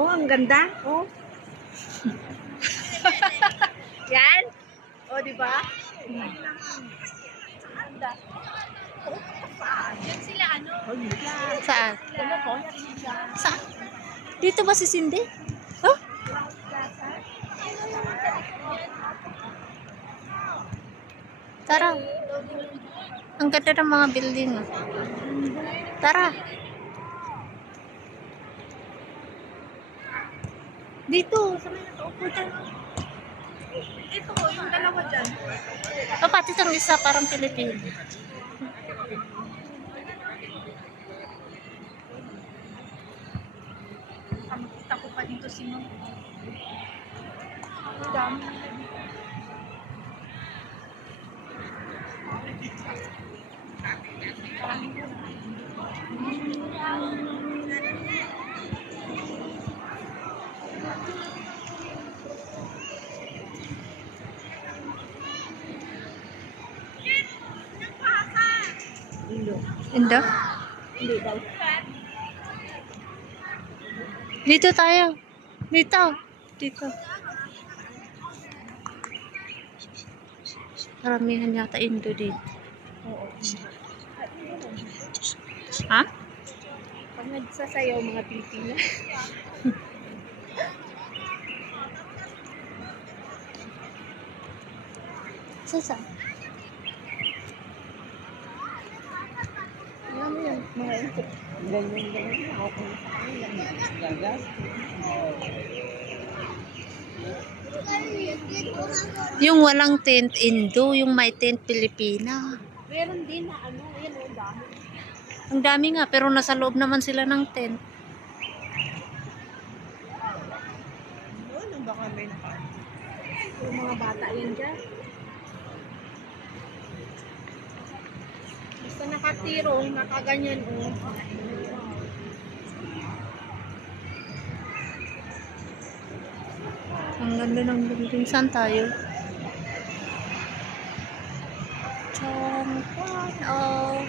Oh, ang ganda. Oh. Yan. Oh, di ba? Yan sila ano? Saan? Saan? Dito ba si Cindy? Oh? Tara. Ang ganda ng mga building. Tara. Dito. Sa may nakaupo dyan. Ito, yung dalawa dyan. O, pati itong isa parang Pilipino. Nakita ko pa dito si Mom. Ang dami. Indo? Hindi daw. Dito tayo. Dito. Dito. Karamihan yata Indo dito. Oo. Ha? Pag nagsasayaw mga Pilipina. Sasa. Alam mo yan, mga ito. Ganyan. Ako sa kanila. Gagas. Yung walang tent Indo, yung may tent Pilipina. Meron din na ano, yan ang dami. Ang dami nga, pero nasa loob naman sila ng tent. Ano baka may naka? Yung mga bata yan dyan. Basta nakatirong, nakaganyan o. Ang ganda ng building. Saan tayo? Chongquan. Oh.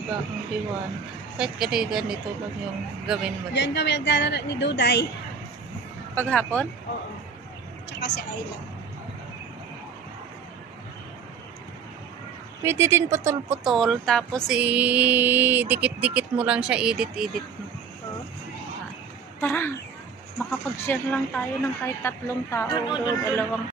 Diba ang diwan? Kahit ganito lang yung gawin mo. Diyan kami naglalaro ni Duday. Paghapon? Oo. Tsaka si Ayla. Pwede din putol-putol, tapos dikit-dikit mo lang siya, edit-edit mo. Oo. Tara, makapag-share lang tayo ng kahit 3 tao o 2.